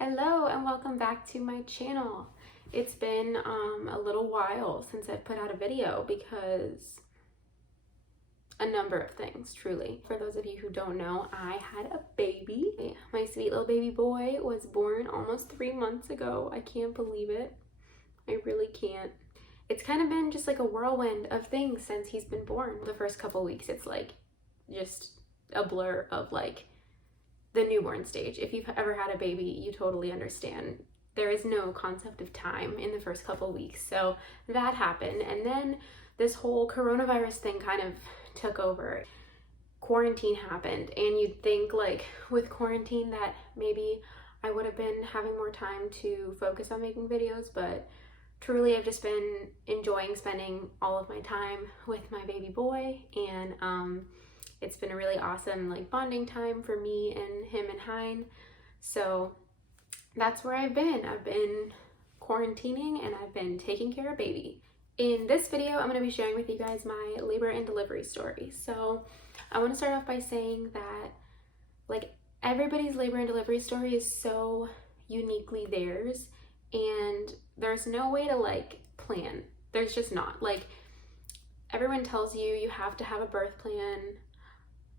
Hello and welcome back to my channel. It's been a little while since I've put out a video because a number of things, truly. For those of you who don't know, I had a baby. My sweet little baby boy was born almost 3 months ago. I can't believe it. I really can't. It's kind of been just like a whirlwind of things since he's been born. The first couple weeks, it's like just a blur of like the newborn stage. If you've ever had a baby, you totally understand. There is no concept of time in the first couple weeks. So that happened. And then this whole coronavirus thing kind of took over. Quarantine happened. And you'd think like with quarantine that maybe I would have been having more time to focus on making videos, but truly I've just been enjoying spending all of my time with my baby boy, and it's been a really awesome like bonding time for me and him and Hein. So that's where I've been. I've been quarantining and I've been taking care of baby. In this video, I'm going to be sharing with you guys my labor and delivery story. So I want to start off by saying that like everybody's labor and delivery story is so uniquely theirs, and there's no way to like plan. There's just not. Like everyone tells you you have to have a birth plan.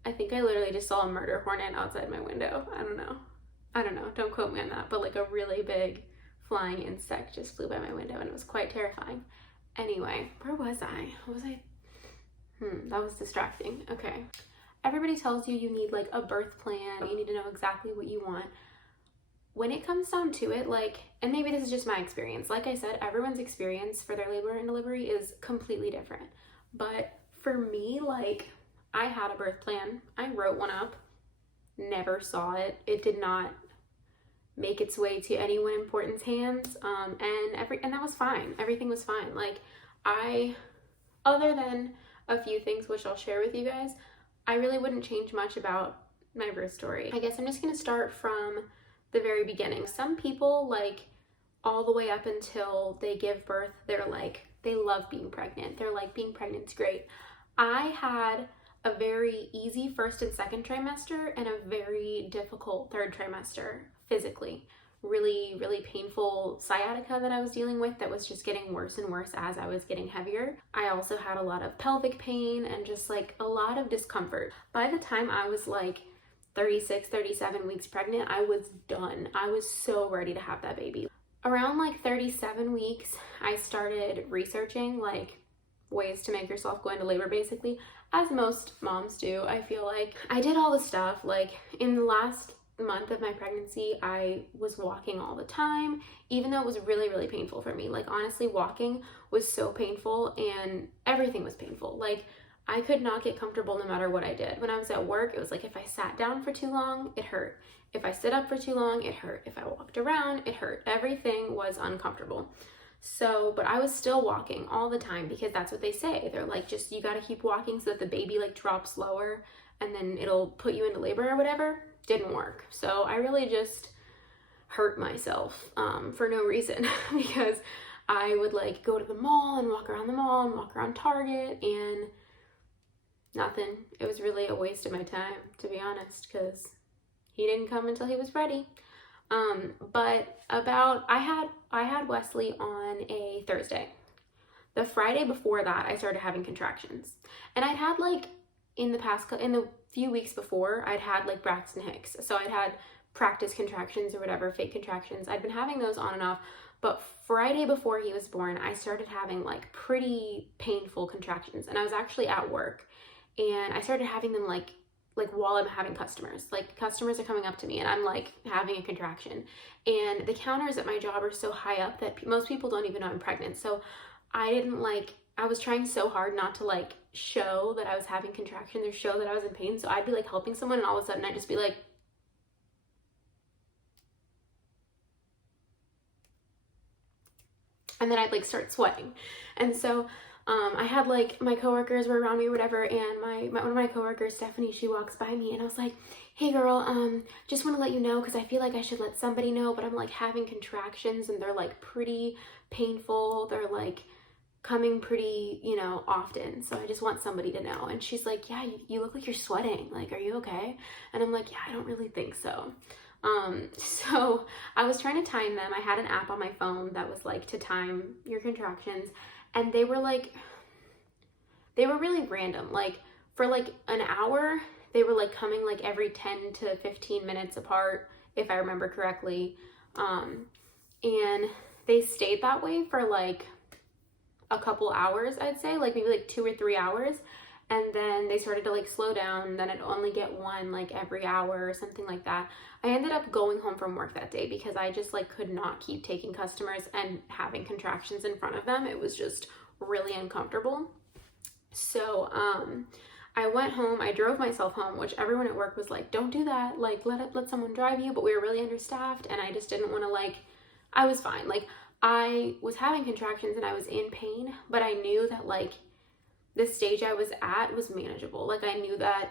I think I literally just saw a murder hornet outside my window. I don't know, don't quote me on that, but like a really big flying insect just flew by my window and it was quite terrifying. Anyway, where was I? That was distracting. Okay. Everybody tells you you need like a birth plan, you need to know exactly what you want. When it comes down to it, like, and maybe this is just my experience, like I said, everyone's experience for their labor and delivery is completely different. But for me, like, I had a birth plan. I wrote one up, never saw it. It did not make its way to anyone important's hands. And that was fine. Everything was fine. Like other than a few things which I'll share with you guys, I really wouldn't change much about my birth story. I guess I'm just gonna start from the very beginning. Some people, like all the way up until they give birth, they're like, they love being pregnant. They're like, being pregnant's great. I had a very easy first and second trimester and a very difficult third trimester physically. Really, really painful sciatica that I was dealing with that was just getting worse and worse as I was getting heavier. I also had a lot of pelvic pain and just like a lot of discomfort. By the time I was like 36, 37 weeks pregnant, I was done. I was so ready to have that baby. Around like 37 weeks, I started researching like ways to make yourself go into labor, basically, as most moms do. I feel like I did all the stuff. Like in the last month of my pregnancy, I was walking all the time, even though it was really, really painful for me. Like honestly, walking was so painful and everything was painful. Like I could not get comfortable no matter what I did. When I was at work, it was like if I sat down for too long, it hurt. If I stood up for too long, it hurt. If I walked around, it hurt. Everything was uncomfortable. So, but I was still walking all the time because that's what they say. They're like, just, you got to keep walking so that the baby like drops lower and then it'll put you into labor or whatever. Didn't work. So I really just hurt myself for no reason because I would like go to the mall and walk around the mall and walk around Target and nothing. It was really a waste of my time, to be honest, because he didn't come until he was ready. But I had Wesley on a Thursday. The Friday before that, I started having contractions. And I'd had like, in the few weeks before, I'd had like Braxton Hicks. So I'd had practice contractions or whatever, fake contractions. I'd been having those on and off. But Friday before he was born, I started having like pretty painful contractions. And I was actually at work. And I started having them like while I'm having customers. Like customers are coming up to me and I'm like having a contraction. And the counters at my job are so high up that most people don't even know I'm pregnant. So I was trying so hard not to like show that I was having contractions or show that I was in pain. So I'd be like helping someone and all of a sudden I'd just be like, and then I'd like start sweating. And so I had like my coworkers were around me or whatever, and one of my coworkers, Stephanie, she walks by me and I was like, hey girl, just want to let you know because I feel like I should let somebody know, but I'm like having contractions and they're like pretty painful. They're like coming pretty, often. So I just want somebody to know. And she's like, yeah, you look like you're sweating. Like, are you okay? And I'm like, yeah, I don't really think so. So I was trying to time them. I had an app on my phone that was like to time your contractions, and they were really random. Like for like an hour, they were like coming like every 10 to 15 minutes apart, if I remember correctly. And they stayed that way for like a couple hours, I'd say, like maybe like 2 or 3 hours. And then they started to like slow down. Then I'd only get one like every hour or something like that. I ended up going home from work that day because I just like could not keep taking customers and having contractions in front of them. It was just really uncomfortable. So I went home. I drove myself home, which everyone at work was like, don't do that. Like let someone drive you. But we were really understaffed, and I just didn't want to like, I was fine. Like I was having contractions and I was in pain, but I knew that like the stage I was at was manageable. Like I knew that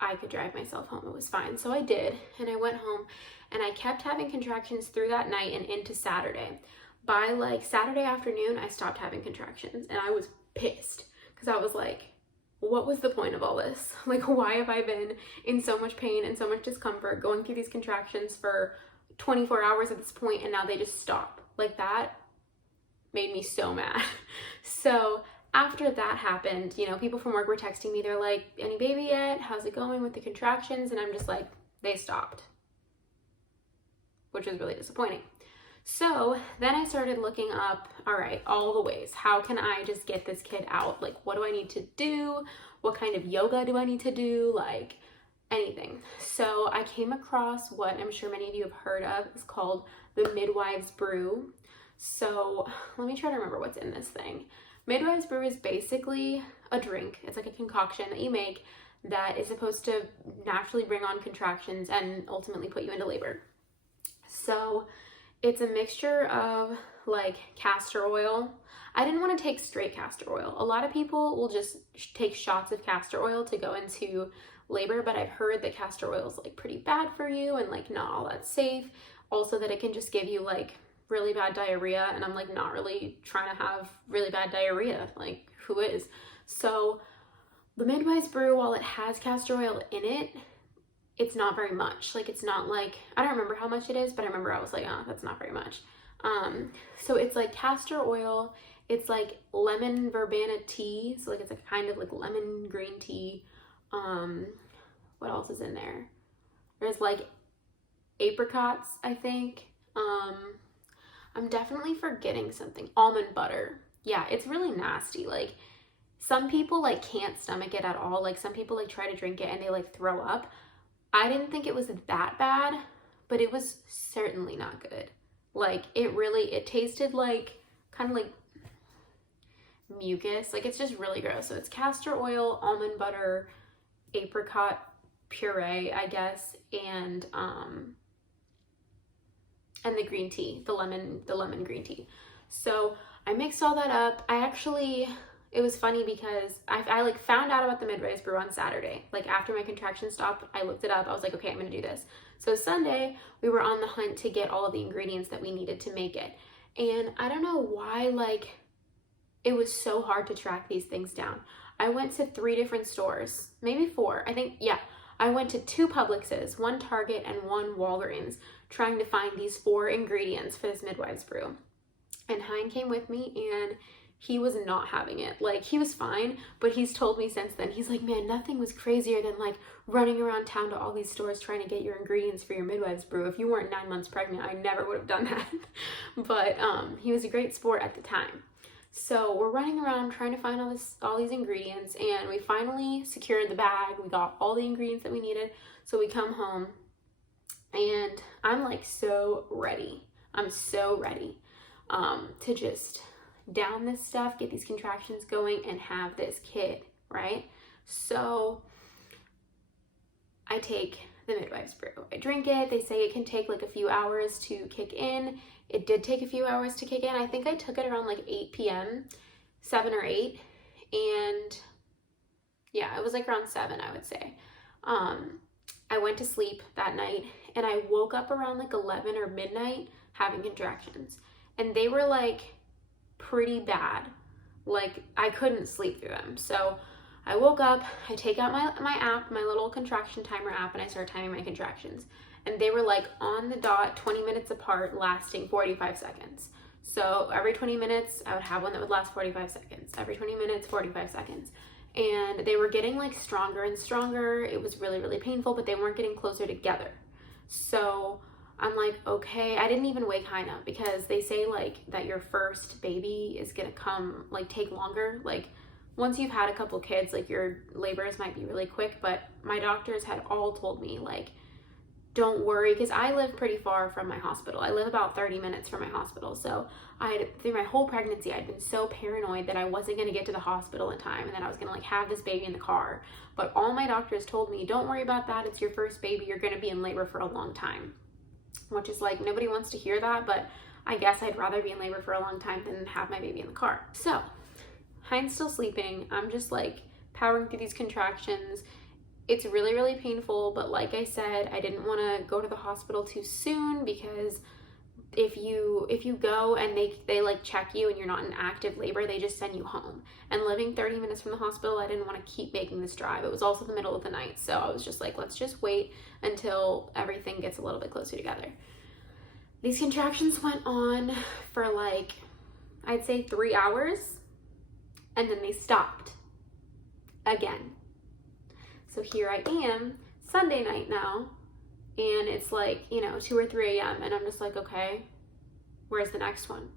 I could drive myself home. It was fine. So I did, and I went home, and I kept having contractions through that night and into Saturday. By like Saturday afternoon, I stopped having contractions, and I was pissed because I was like, what was the point of all this? Like, why have I been in so much pain and so much discomfort going through these contractions for 24 hours at this point, and now they just stop? Like, that made me so mad. So after that happened, you know, people from work were texting me. They're like, any baby yet? How's it going with the contractions? And I'm just like, they stopped, which is really disappointing. So then I started looking up, all right, all the ways. How can I just get this kid out? Like, what do I need to do? What kind of yoga do I need to do? Like, anything. So I came across what I'm sure many of you have heard of. It's called the Midwives Brew. So let me try to remember what's in this thing. Midwives Brew is basically a drink. It's like a concoction that you make that is supposed to naturally bring on contractions and ultimately put you into labor. So it's a mixture of like castor oil. I didn't want to take straight castor oil. A lot of people will just take shots of castor oil to go into labor, but I've heard that castor oil is like pretty bad for you and like not all that safe. Also that it can just give you like really bad diarrhea, and I'm like not really trying to have really bad diarrhea. Like, who is? So the Midwives Brew, while it has castor oil in it, it's not very much. Like, it's not like, I don't remember how much it is, but I remember I was like, oh, that's not very much. So it's like castor oil, it's like lemon verbena tea, so like it's a kind of like lemon green tea. What else is in there? There's like apricots, I think. I'm definitely forgetting something. Almond butter. Yeah, it's really nasty. Like, some people like can't stomach it at all. Like, some people like try to drink it and they like throw up. I didn't think it was that bad, but it was certainly not good. Like, it tasted like kind of like mucus. Like, it's just really gross. So it's castor oil, almond butter, apricot puree, I guess, and the green tea, the lemon green tea. So I mixed all that up. It was funny because I like found out about the Midwives Brew on Saturday. Like, after my contraction stopped, I looked it up. I was like, okay, I'm gonna do this. So Sunday, we were on the hunt to get all of the ingredients that we needed to make it. And I don't know why, like, it was so hard to track these things down. I went to 3 different stores, maybe 4, I think, yeah. I went to 2 Publixes, 1 Target and 1 Walgreens, trying to find these 4 ingredients for this Midwives Brew. And Hein came with me, and he was not having it. Like, he was fine, but he's told me since then, he's like, man, nothing was crazier than like running around town to all these stores trying to get your ingredients for your Midwives Brew. If you weren't 9 months pregnant, I never would have done that. But he was a great sport at the time. So we're running around trying to find all these ingredients, and we finally secured the bag. We got all the ingredients that we needed. So we come home, and I'm like so ready. I'm so ready to just down this stuff, get these contractions going, and have this kid, right? So I take the Midwives Brew. I drink it. They say it can take like a few hours to kick in. It did take a few hours to kick in. I think I took it around like 8 p.m., 7 or 8. And yeah, it was like around 7, I would say. I went to sleep that night, and I woke up around like 11 or midnight having contractions. And they were like pretty bad. Like, I couldn't sleep through them. So I woke up, I take out my app, my little contraction timer app, and I start timing my contractions. and they were like on the dot, 20 minutes apart, lasting 45 seconds. So every 20 minutes, I would have one that would last 45 seconds. Every 20 minutes, 45 seconds. And they were getting like stronger and stronger. It was really, really painful, but they weren't getting closer together. So I'm like, okay, I didn't even wake Hina because they say like that your first baby is gonna come, like take longer. Like once you've had a couple kids, like your labors might be really quick, but my doctors had all told me like, don't worry, because I live pretty far from my hospital. I live about 30 minutes from my hospital. So through my whole pregnancy, I'd been so paranoid that I wasn't going to get to the hospital in time and that I was going to like have this baby in the car. But all my doctors told me, don't worry about that. It's your first baby. You're going to be in labor for a long time, which is like, nobody wants to hear that. But I guess I'd rather be in labor for a long time than have my baby in the car. So Hein's still sleeping. I'm just like powering through these contractions. It's really, really painful, but like I said, I didn't want to go to the hospital too soon because if you go and they like check you and you're not in active labor, they just send you home. And living 30 minutes from the hospital, I didn't want to keep making this drive. It was also the middle of the night, so I was just like, let's just wait until everything gets a little bit closer together. These contractions went on for like, I'd say 3 hours, and then they stopped again. So here I am, Sunday night now, and it's like, 2 or 3 a.m. and I'm just like, okay, where's the next one?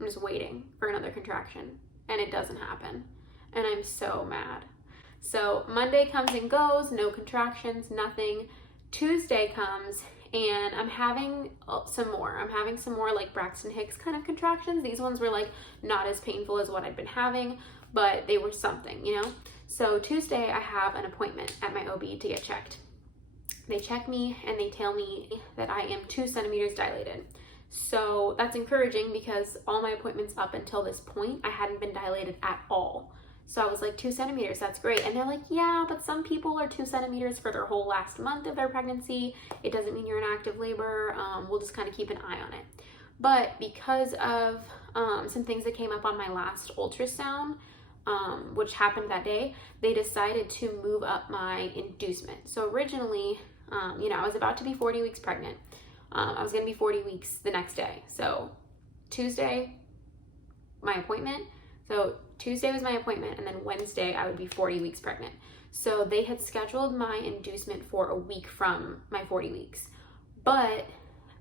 I'm just waiting for another contraction, and it doesn't happen, and I'm so mad. So Monday comes and goes, no contractions, nothing. Tuesday comes, and I'm having some more. I'm having some more like Braxton Hicks kind of contractions. These ones were like not as painful as what I'd been having, but they were something, So Tuesday I have an appointment at my OB to get checked. They check me and they tell me that I am 2 centimeters dilated. So that's encouraging because all my appointments up until this point, I hadn't been dilated at all. So I was like, 2 centimeters, that's great. And they're like, yeah, but some people are 2 centimeters for their whole last month of their pregnancy. It doesn't mean you're in active labor. We'll just kind of keep an eye on it. But because of some things that came up on my last ultrasound, which happened that day, they decided to move up my inducement. So originally, I was about to be 40 weeks pregnant. I was going to be 40 weeks the next day. So Tuesday, my appointment. So Tuesday was my appointment, and then Wednesday I would be 40 weeks pregnant. So they had scheduled my inducement for a week from my 40 weeks. But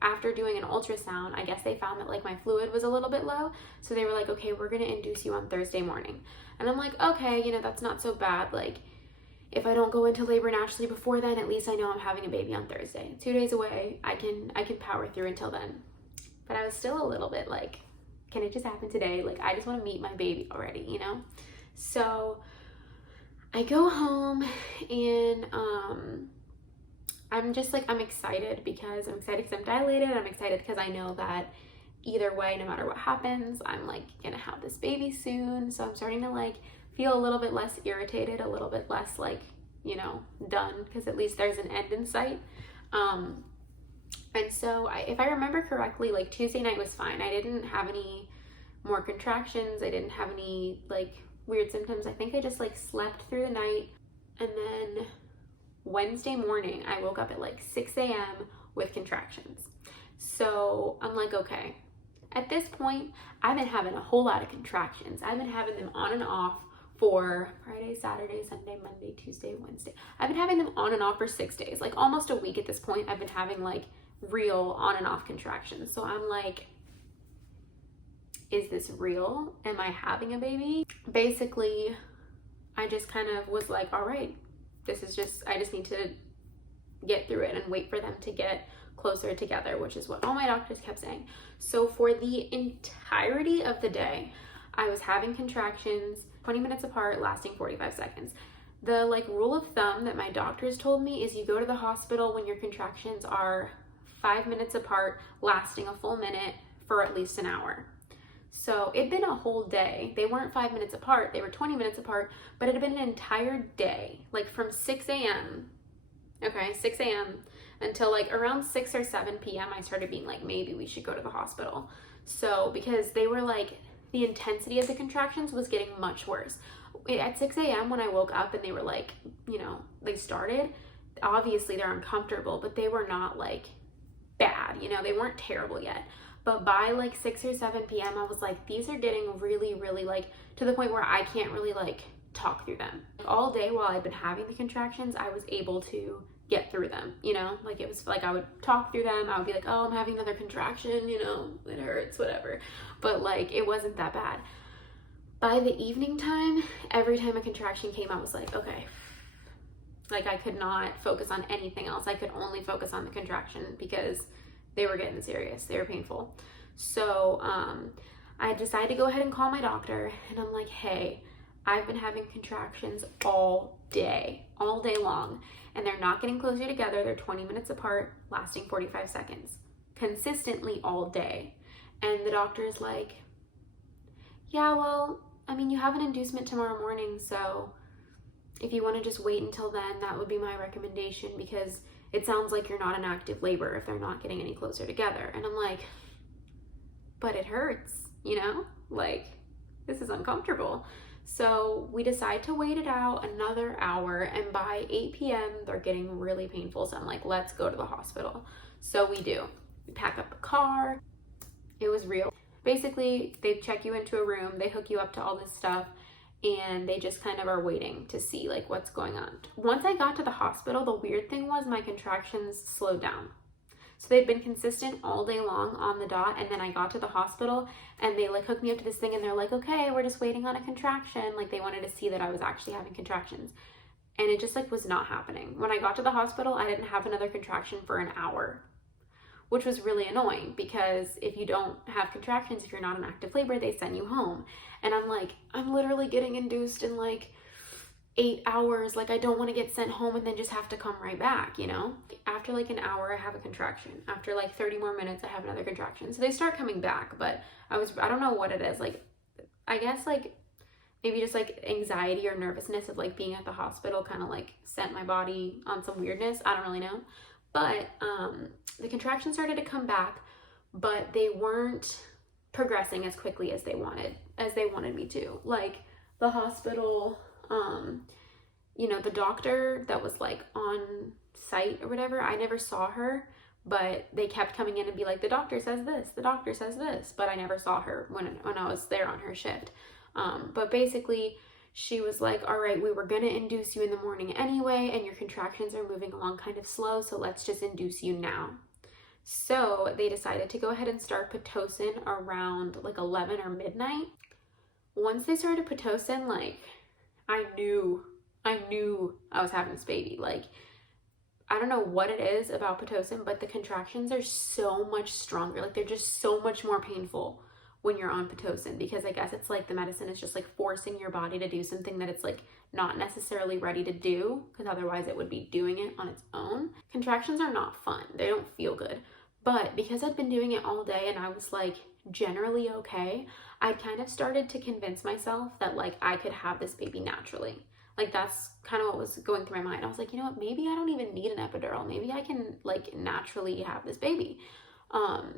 after doing an ultrasound, I guess they found that like my fluid was a little bit low. So they were like, okay, we're going to induce you on Thursday morning. And I'm like, okay, that's not so bad. Like if I don't go into labor naturally before then, at least I know I'm having a baby on Thursday. 2 days away, I can power through until then. But I was still a little bit like, can it just happen today? Like I just want to meet my baby already, So I go home and I'm just like, I'm excited because I'm dilated. I'm excited because I know that either way, no matter what happens, I'm like gonna have this baby soon. So I'm starting to like feel a little bit less irritated, a little bit less like, done, because at least there's an end in sight. And so if I remember correctly, like Tuesday night was fine. I didn't have any more contractions. I didn't have any like weird symptoms. I think I just like slept through the night. And then Wednesday morning, I woke up at like 6 a.m. with contractions. So I'm like, okay, at this point, I've been having a whole lot of contractions. I've been having them on and off for Friday, Saturday, Sunday, Monday, Tuesday, Wednesday. I've been having them on and off for 6 days, like almost a week at this point. I've been having like real on and off contractions. So I'm like, is this real? Am I having a baby? Basically, I just kind of was like, all right, I just need to get through it and wait for them to get closer together, which is what all my doctors kept saying. So for the entirety of the day, I was having contractions 20 minutes apart, lasting 45 seconds. The like rule of thumb that my doctors told me is you go to the hospital when your contractions are 5 minutes apart, lasting a full minute for at least an hour. So it'd been a whole day. They weren't 5 minutes apart, they were 20 minutes apart, but it had been an entire day, like from 6 a.m. 6 a.m. until like around 6 or 7 p.m. I started being like, maybe we should go to the hospital. So because they were like, the intensity of the contractions was getting much worse. At 6 a.m. when I woke up and they were like, they started, obviously they're uncomfortable, but they were not like bad, you know, they weren't terrible yet. But by like 6 or 7 p.m. I was like, these are getting really, really like to the point where I can't really like talk through them. All day while I'd been having the contractions, I was able to get through them, you know, like it was like I would talk through them. I would be like, oh, I'm having another contraction, you know, it hurts, whatever. But like it wasn't that bad. By the evening time, every time a contraction came, I was like, okay, like I could not focus on anything else. I could only focus on the contraction because they were getting serious. They were painful. So I decided to go ahead and call my doctor, and I'm like, hey, I've been having contractions all day long, and they're not getting closer together. They're 20 minutes apart, lasting 45 seconds, consistently all day. And the doctor is like, yeah, well, I mean, you have an inducement tomorrow morning, so if you want to just wait until then, that would be my recommendation, because it sounds like you're not in active labor if they're not getting any closer together. And I'm like, but it hurts, you know? Like, this is uncomfortable. So we decide to wait it out another hour, and by 8 p.m. they're getting really painful. So I'm like, let's go to the hospital. So we do. We pack up a car. It was real. Basically, they check you into a room, they hook you up to all this stuff, and they just kind of are waiting to see like what's going on. Once I got to the hospital, the weird thing was my contractions slowed down. So they'd been consistent all day long on the dot, and then I got to the hospital and they like hooked me up to this thing, and they're like, okay, we're just waiting on a contraction. Like they wanted to see that I was actually having contractions. And it just like was not happening. When I got to the hospital, I didn't have another contraction for an hour, which was really annoying, because if you don't have contractions, if you're not in active labor, they send you home. And I'm like, I'm literally getting induced in like 8 hours. Like I don't want to get sent home and then just have to come right back, you know? After like an hour, I have a contraction. After like 30 more minutes, I have another contraction. So they start coming back, but I don't know what it is. Like, I guess like maybe just like anxiety or nervousness of like being at the hospital kind of like sent my body on some weirdness. I don't really know. But the contractions started to come back, but they weren't progressing as quickly as they wanted me to. Like the hospital, you know, the doctor that was like on site or whatever, I never saw her, but they kept coming in and be like, the doctor says this, the doctor says this, but I never saw her when I was there on her shift. But basically she was like, all right, we were going to induce you in the morning anyway, and your contractions are moving along kind of slow, so let's just induce you now. So they decided to go ahead and start Pitocin around like 11 or midnight. Once they started Pitocin, like I knew I was having this baby. Like, I don't know what it is about Pitocin, but the contractions are so much stronger. Like they're just so much more painful when you're on Pitocin, because I guess it's like the medicine is just like forcing your body to do something that it's like not necessarily ready to do, because otherwise it would be doing it on its own. Contractions are not fun. They don't feel good. But because I'd been doing it all day and I was like generally okay, I kind of started to convince myself that like I could have this baby naturally. Like that's kind of what was going through my mind. I was like, you know what, maybe I don't even need an epidural. Maybe I can like naturally have this baby.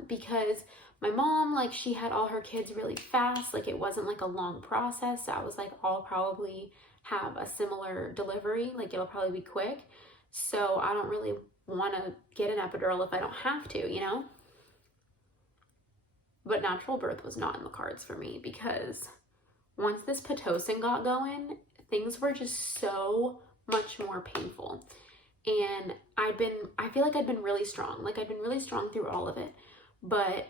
Because my mom, like she had all her kids really fast. Like it wasn't like a long process. So I was like, I'll probably have a similar delivery. Like it'll probably be quick. So I don't really want to get an epidural if I don't have to, you know? But natural birth was not in the cards for me, because once this Pitocin got going, things were just so much more painful. And I feel like I'd been really strong. Like I'd been really strong through all of it. But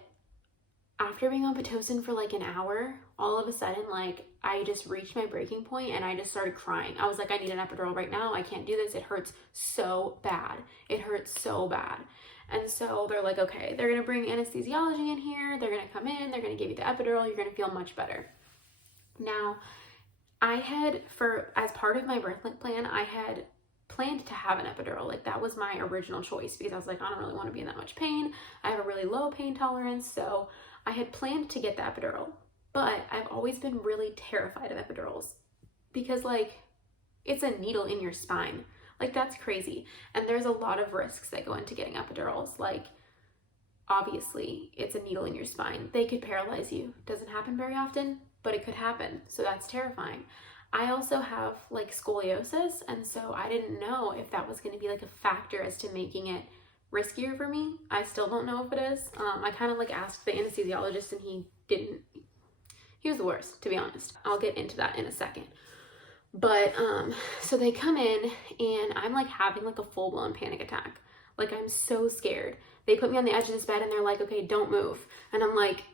after being on Pitocin for like an hour, all of a sudden, like I just reached my breaking point and I just started crying. I was like, I need an epidural right now. I can't do this. It hurts so bad. It hurts so bad. And so they're like, okay, they're going to bring anesthesiology in here. They're going to come in. They're going to give you the epidural. You're going to feel much better. Now, as part of my birth plan, I had planned to have an epidural. Like that was my original choice, because I was like, I don't really want to be in that much pain. I have a really low pain tolerance. So I had planned to get the epidural, but I've always been really terrified of epidurals, because like it's a needle in your spine. Like that's crazy. And there's a lot of risks that go into getting epidurals. Like obviously it's a needle in your spine. They could paralyze you. Doesn't happen very often, but it could happen. So that's terrifying. I also have like scoliosis, and so I didn't know if that was going to be like a factor as to making it riskier for me. I still don't know if it is. I kind of like asked the anesthesiologist and he didn't. He was the worst, to be honest. I'll get into that in a second. But so they come in and I'm like having like a full-blown panic attack. Like I'm so scared. They put me on the edge of this bed and they're like, okay, don't move. And I'm like,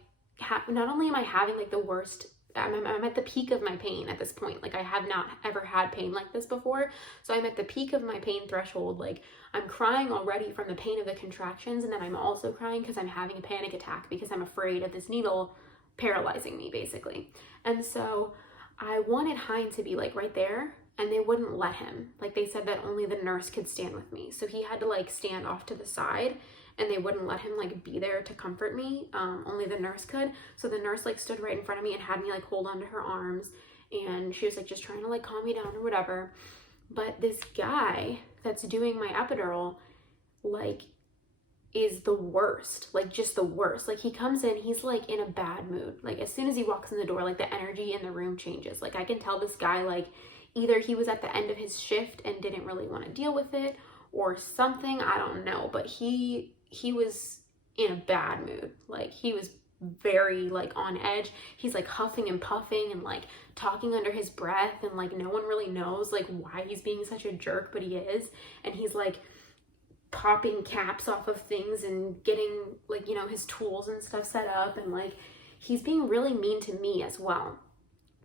not only am I having like the worst, I'm at the peak of my pain at this point. Like I have not ever had pain like this before. So I'm at the peak of my pain threshold. Like I'm crying already from the pain of the contractions. And then I'm also crying because I'm having a panic attack because I'm afraid of this needle paralyzing me basically. And so I wanted Hein to be like right there, and they wouldn't let him. Like they said that only the nurse could stand with me. So he had to like stand off to the side, and they wouldn't let him like be there to comfort me. Only the nurse could. So the nurse like stood right in front of me and had me like hold onto her arms, and she was like just trying to like calm me down or whatever. But this guy that's doing my epidural like is the worst, like just the worst. Like he comes in, he's like in a bad mood. Like as soon as he walks in the door, like the energy in the room changes. Like I can tell this guy, like either he was at the end of his shift and didn't really want to deal with it or something, I don't know. But he was in a bad mood. Like he was very like on edge. He's like huffing and puffing and like talking under his breath, and like no one really knows like why he's being such a jerk, but he is. And he's like popping caps off of things and getting like, you know, his tools and stuff set up, and like he's being really mean to me as well,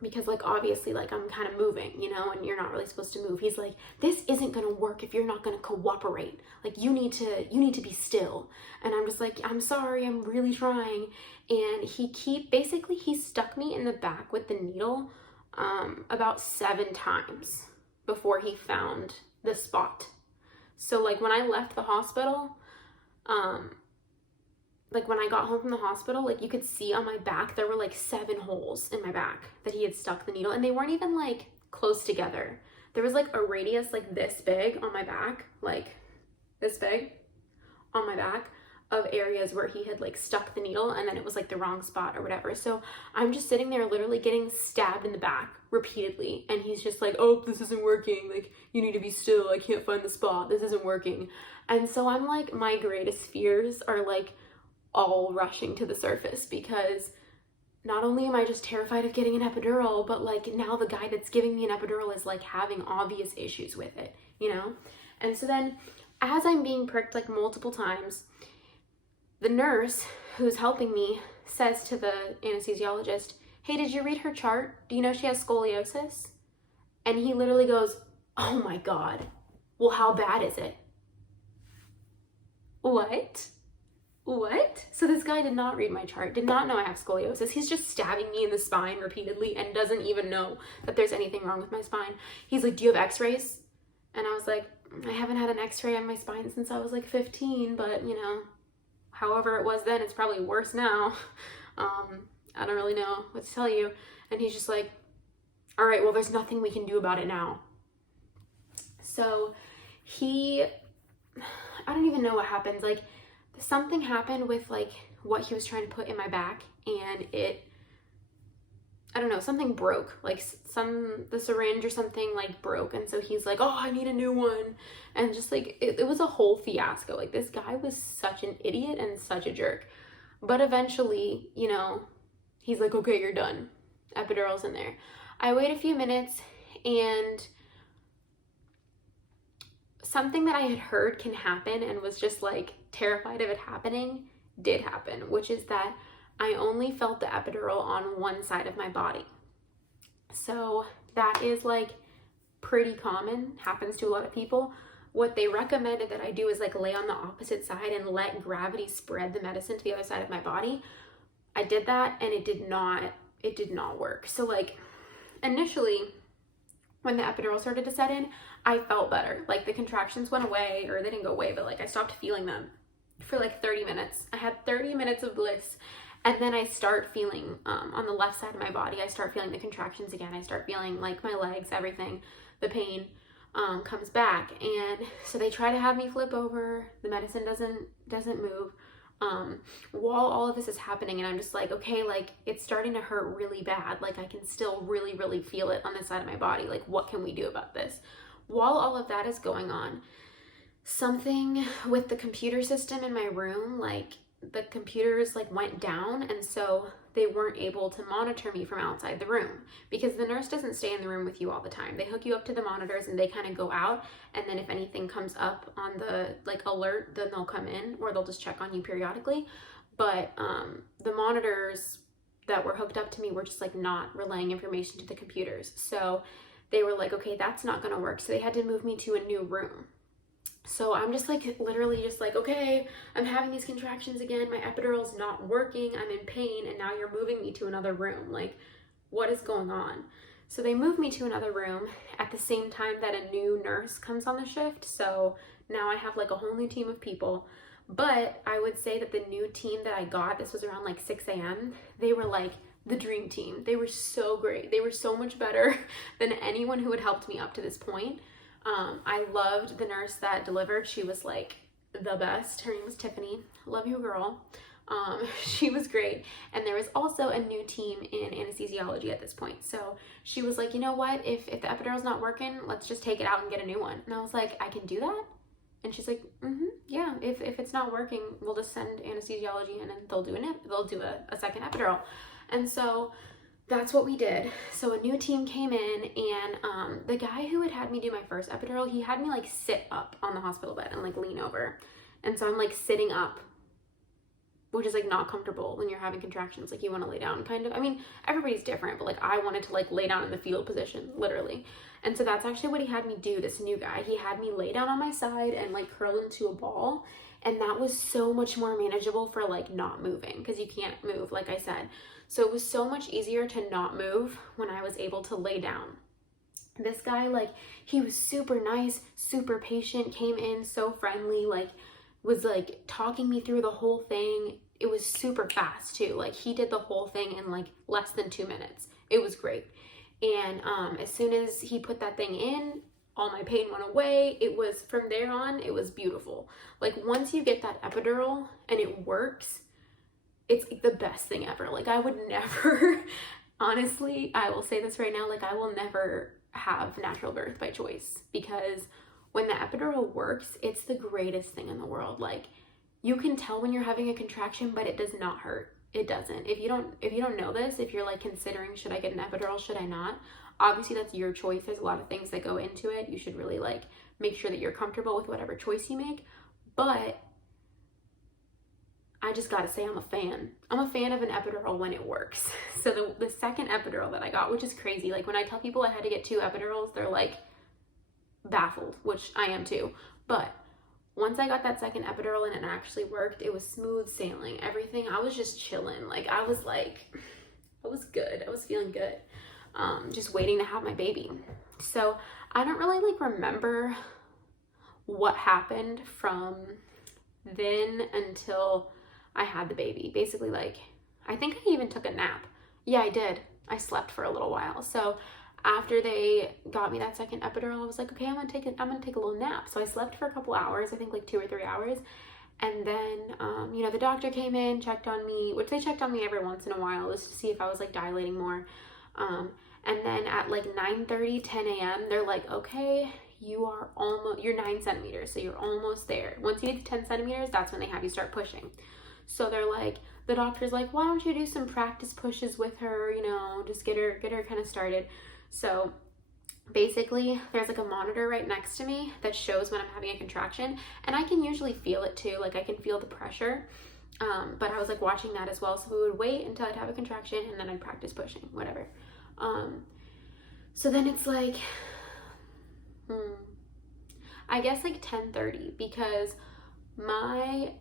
because like obviously like I'm kind of moving, you know, and you're not really supposed to move. He's like, this isn't gonna work if you're not gonna cooperate. Like you need to be still. And I'm just like, I'm sorry, I'm really trying. And he stuck me in the back with the needle about 7 times before he found the spot. So like when I left the hospital, like when I got home from the hospital, like you could see on my back, there were like 7 holes in my back that he had stuck the needle, and they weren't even like close together. There was like a radius like this big on my back, like this big on my back of areas where he had like stuck the needle, and then it was like the wrong spot or whatever. So I'm just sitting there literally getting stabbed in the back repeatedly, and he's just like, oh, this isn't working, like you need to be still, I can't find the spot, this isn't working. And so I'm like, my greatest fears are like all rushing to the surface, because not only am I just terrified of getting an epidural, but like now the guy that's giving me an epidural is like having obvious issues with it, you know? And so then as I'm being pricked like multiple times, the nurse who's helping me says to the anesthesiologist, hey, did you read her chart? Do you know she has scoliosis? And he literally goes, oh my God, well, how bad is it? What? So this guy did not read my chart, did not know I have scoliosis. He's just stabbing me in the spine repeatedly and doesn't even know that there's anything wrong with my spine. He's like, do you have x-rays? And I was like, I haven't had an x-ray on my spine since I was like 15, but you know, however it was then, it's probably worse now. I don't really know what to tell you. And he's just like, all right, well, there's nothing we can do about it now. So I don't even know what happened. Like something happened with like what he was trying to put in my back, and I don't know, something broke, like the syringe or something like broke. And so he's like, oh, I need a new one. And just like, it was a whole fiasco. Like this guy was such an idiot and such a jerk. But eventually, you know, he's like, okay, you're done. Epidural's in there. I wait a few minutes, and something that I had heard can happen and was just like terrified of it happening did happen, which is that I only felt the epidural on one side of my body. So that is like pretty common, happens to a lot of people. What they recommended that I do is like lay on the opposite side and let gravity spread the medicine to the other side of my body. I did that and it did not work. So like initially when the epidural started to set in, I felt better. Like the contractions went away, or they didn't go away, but like I stopped feeling them for like 30 minutes. I had 30 minutes of bliss. And then I start feeling, on the left side of my body, I start feeling the contractions again. I start feeling like my legs, everything, the pain comes back. And so they try to have me flip over. The medicine doesn't move. While all of this is happening, and I'm just like, okay, like it's starting to hurt really bad. Like I can still really, really feel it on this side of my body. Like what can we do about this? While all of that is going on, something with the computer system in my room, like the computers like went down, and so they weren't able to monitor me from outside the room, because the nurse doesn't stay in the room with you all the time. They hook you up to the monitors and they kind of go out, and then if anything comes up on the like alert, then they'll come in, or they'll just check on you periodically. But the monitors that were hooked up to me were just like not relaying information to the computers. So they were like, okay, that's not gonna work. So they had to move me to a new room. So I'm just like literally just like, okay, I'm having these contractions again. My epidural's not working. I'm in pain. And now you're moving me to another room. Like, what is going on? So they moved me to another room at the same time that a new nurse comes on the shift. So now I have like a whole new team of people. But I would say that the new team that I got, this was around like 6 a.m., they were like the dream team. They were so great. They were so much better than anyone who had helped me up to this point. I loved the nurse that delivered. She was like the best. Her name was Tiffany. Love you, girl. She was great. And there was also a new team in anesthesiology at this point. So she was like, you know what? If the epidural's not working, let's just take it out and get a new one. And I was like, I can do that? And she's like, yeah, if it's not working, we'll just send anesthesiology in and they'll do a second epidural. And so that's what we did. So a new team came in, and the guy who had me do my first epidural, he had me like sit up on the hospital bed and like lean over. And so I'm like sitting up, which is like not comfortable when you're having contractions. Like you want to lay down kind of. I mean, everybody's different, but like I wanted to like lay down in the fetal position, literally. And so that's actually what he had me do, this new guy. He had me lay down on my side and like curl into a ball. And that was so much more manageable for like not moving, because you can't move, like I said. So it was so much easier to not move when I was able to lay down. This guy, like, he was super nice, super patient, came in so friendly, like, was like talking me through the whole thing. It was super fast too. Like he did the whole thing in like less than 2 minutes. It was great. And as soon as he put that thing in, all my pain went away. It was, from there on, it was beautiful. Like once you get that epidural and it works, it's the best thing ever. Like I would never, honestly, I will say this right now, like I will never have natural birth by choice, because when the epidural works, it's the greatest thing in the world. Like you can tell when you're having a contraction, but it does not hurt. It doesn't. If you don't know this, if you're like considering, should I get an epidural, should I not? Obviously that's your choice. There's a lot of things that go into it. You should really like make sure that you're comfortable with whatever choice you make. But I just gotta say, I'm a fan. I'm a fan of an epidural when it works. So the second epidural that I got, which is crazy. Like when I tell people I had to get 2 epidurals, they're like baffled, which I am too. But once I got that second epidural and it actually worked, it was smooth sailing. Everything, I was just chilling. Like I was good. I was feeling good. Just waiting to have my baby. So I don't really like remember what happened from then until I had the baby. Basically, like, I think I even took a nap. Yeah, I did. I slept for a little while. So after they got me that second epidural, I was like, okay, I'm gonna take a little nap. So I slept for a couple hours, I think like 2 or 3 hours. And then, you know, the doctor came in, checked on me, which they checked on me every once in a while just to see if I was like dilating more. And then at like 9:30, 10 a.m., they're like, okay, you're 9 centimeters. So you're almost there. Once you get to 10 centimeters, that's when they have you start pushing. So they're like, the doctor's like, why don't you do some practice pushes with her, you know, just get her kind of started. So basically there's like a monitor right next to me that shows when I'm having a contraction, and I can usually feel it too. Like I can feel the pressure. But I was like watching that as well. So we would wait until I'd have a contraction and then I'd practice pushing, whatever. So then it's like, I guess like 10:30, because my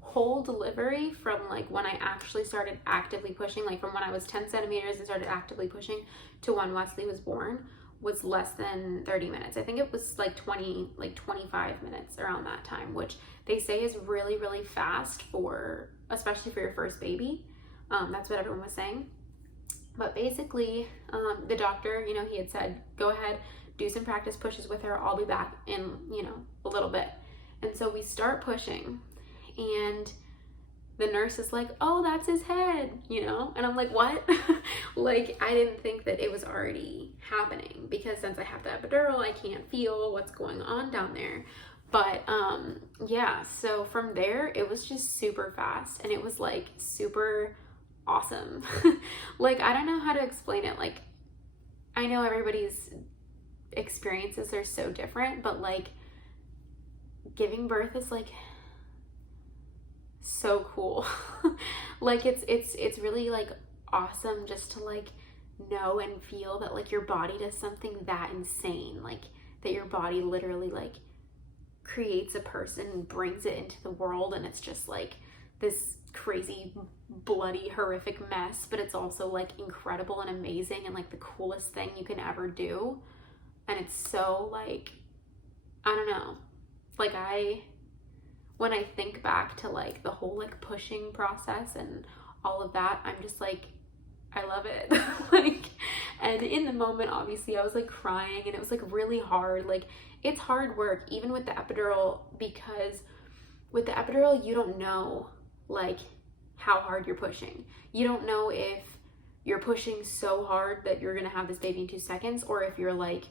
whole delivery from like when I actually started actively pushing, like from when I was 10 centimeters and started actively pushing to when Wesley was born, was less than 30 minutes. I think it was like 25 minutes around that time, which they say is really, really fast for, especially for your first baby. That's what everyone was saying. But basically, the doctor, you know, he had said, go ahead, do some practice pushes with her. I'll be back in, you know, a little bit. And so we start pushing, and the nurse is like, oh, that's his head, you know? And I'm like, what? Like, I didn't think that it was already happening, because since I have the epidural, I can't feel what's going on down there. But yeah, so from there, it was just super fast, and it was like super awesome. Like, I don't know how to explain it. Like, I know everybody's experiences are so different, but like, giving birth is like so cool. Like, it's really like awesome just to like know and feel that like your body does something that insane, like that your body literally like creates a person and brings it into the world, and it's just like this crazy, bloody, horrific mess, but it's also like incredible and amazing and like the coolest thing you can ever do. And it's so like, I don't know, like when I think back to like the whole like pushing process and all of that, I'm just like, I love it. Like, and in the moment, obviously I was like crying, and it was like really hard. Like, it's hard work even with the epidural, because with the epidural, you don't know like how hard you're pushing. You don't know if you're pushing so hard that you're gonna have this baby in 2 seconds, or if you're like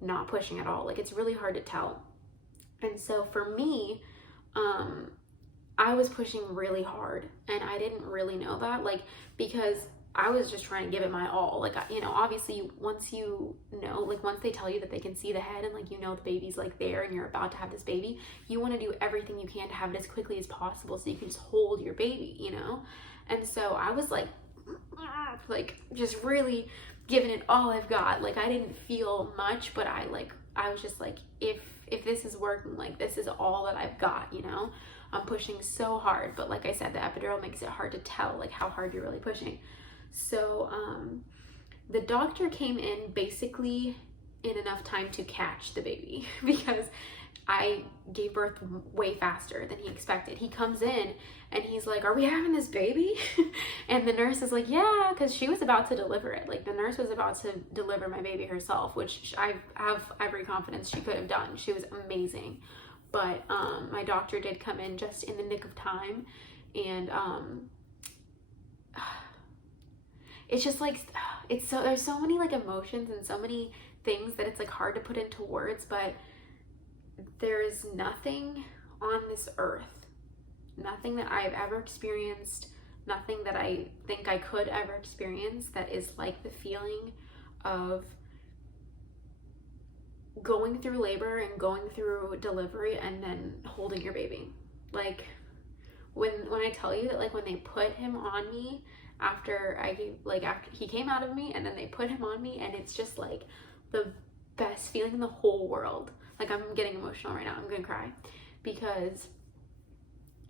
not pushing at all. Like, it's really hard to tell. And so for me, I was pushing really hard, and I didn't really know that, like, because I was just trying to give it my all. Like, you know, obviously once you know, like once they tell you that they can see the head, and like, you know, the baby's like there and you're about to have this baby, you want to do everything you can to have it as quickly as possible so you can just hold your baby, you know? And so I was like just really giving it all I've got. Like, I didn't feel much, but I was just like, if this is working, like, this is all that I've got, you know? I'm pushing so hard, but like I said, the epidural makes it hard to tell like how hard you're really pushing. So the doctor came in basically in enough time to catch the baby, because I gave birth way faster than he expected. He comes in and he's like, are we having this baby? And the nurse is like, yeah, because she was about to deliver it. Like, the nurse was about to deliver my baby herself, which I have every confidence she could have done. She was amazing. But my doctor did come in just in the nick of time, and it's just like, there's so many like emotions and so many things that it's like hard to put into words, but there's nothing on this earth, nothing that I've ever experienced, nothing that I think I could ever experience that is like the feeling of going through labor and going through delivery and then holding your baby. Like, when I tell you that, like, when they put him on me after he came out of me, and then they put him on me, and it's just like the best feeling in the whole world. Like, I'm getting emotional right now. I'm gonna cry, because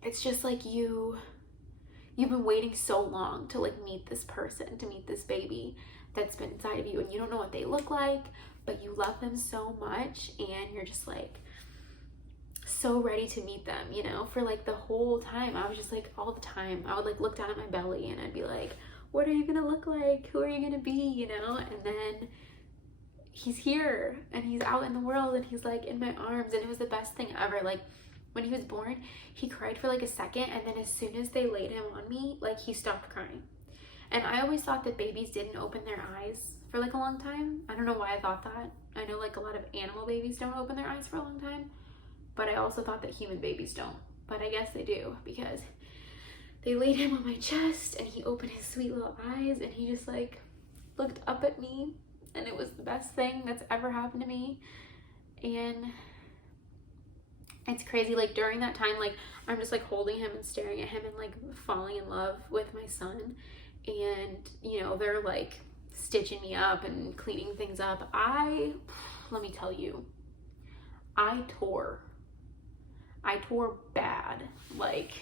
it's just like you've been waiting so long to like meet this person, to meet this baby that's been inside of you, and you don't know what they look like, but you love them so much, and you're just like so ready to meet them, you know? For like the whole time, I was just like, all the time, I would like look down at my belly, and I'd be like, what are you gonna look like? Who are you gonna be, you know? And then he's here, and he's out in the world, and he's like in my arms, and it was the best thing ever. Like, when he was born, he cried for like a second, and then as soon as they laid him on me, like, he stopped crying. And I always thought that babies didn't open their eyes for like a long time. I don't know why I thought that. I know like a lot of animal babies don't open their eyes for a long time, but I also thought that human babies don't. But I guess they do, because they laid him on my chest, and he opened his sweet little eyes, and he just like looked up at me, and it was the best thing that's ever happened to me. And it's crazy, like during that time, like I'm just like holding him and staring at him and like falling in love with my son. And you know, they're like stitching me up and cleaning things up. Let me tell you, I tore bad. Like,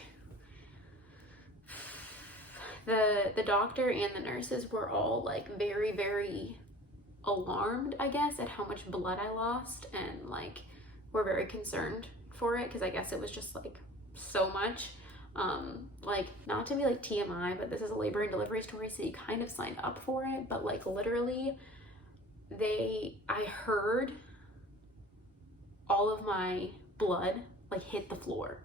the doctor and the nurses were all like very, very alarmed, I guess, at how much blood I lost, and like were very concerned for it, because I guess it was just like so much. Like, not to be like TMI, but this is a labor and delivery story, so you kind of signed up for it, but like literally I heard all of my blood like hit the floor,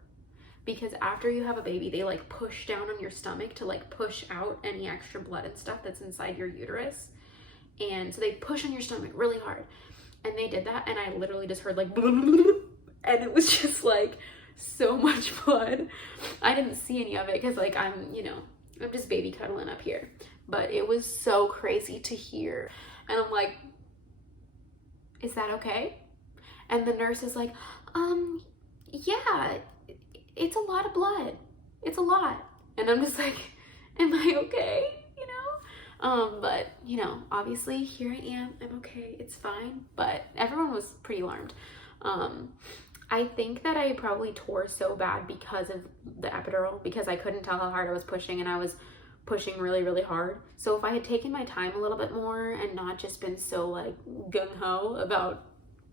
because after you have a baby, they like push down on your stomach to like push out any extra blood and stuff that's inside your uterus. And so they push on your stomach really hard, and they did that, and I literally just heard like and it was just like so much blood. I didn't see any of it because like I'm just baby cuddling up here, but it was so crazy to hear. And I'm like, is that okay? And the nurse is like, yeah, it's a lot of blood. It's a lot. And I'm just like, am I okay? But obviously here I am. I'm okay. It's fine. But everyone was pretty alarmed. I think that I probably tore so bad because of the epidural, because I couldn't tell how hard I was pushing, and I was pushing really, really hard. So if I had taken my time a little bit more and not just been so like gung-ho about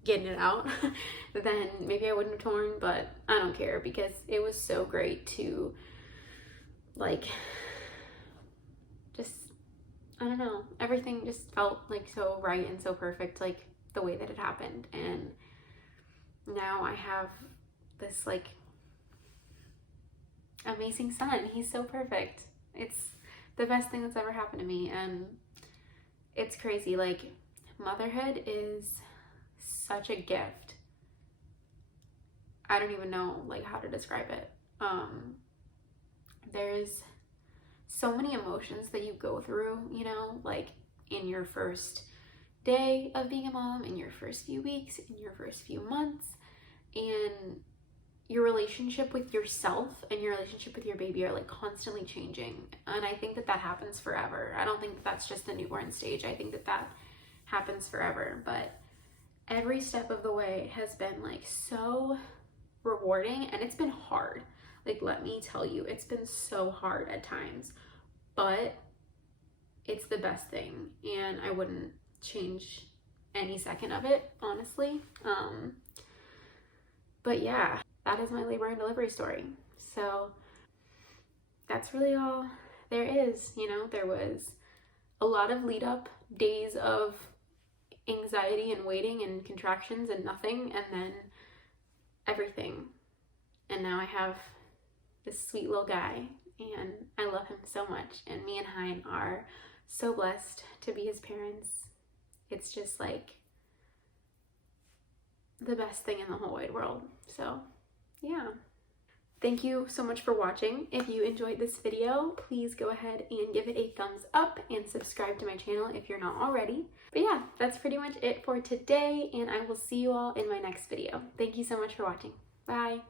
getting it out, then maybe I wouldn't have torn, but I don't care, because it was so great to like just, I don't know, everything just felt like so right and so perfect, like the way that it happened. And now I have this like amazing son. He's so perfect. It's the best thing that's ever happened to me. And it's crazy, like motherhood is such a gift. I don't even know like how to describe it. There's so many emotions that you go through, like in your first day of being a mom, in your first few weeks, in your first few months, and your relationship with yourself and your relationship with your baby are like constantly changing. And I think that happens forever. I don't think that that's just the newborn stage. I think that happens forever. But every step of the way has been like so rewarding, and it's been hard. Like, let me tell you, it's been so hard at times, but it's the best thing, and I wouldn't change any second of it, honestly. But yeah, that is my labor and delivery story. So that's really all there is. There was a lot of lead up days of anxiety and waiting and contractions and nothing, and then everything. And now I have this sweet little guy, and I love him so much. And me and Hein are so blessed to be his parents. It's just like the best thing in the whole wide world. So yeah. Thank you so much for watching. If you enjoyed this video, please go ahead and give it a thumbs up and subscribe to my channel if you're not already. But yeah, that's pretty much it for today, and I will see you all in my next video. Thank you so much for watching. Bye.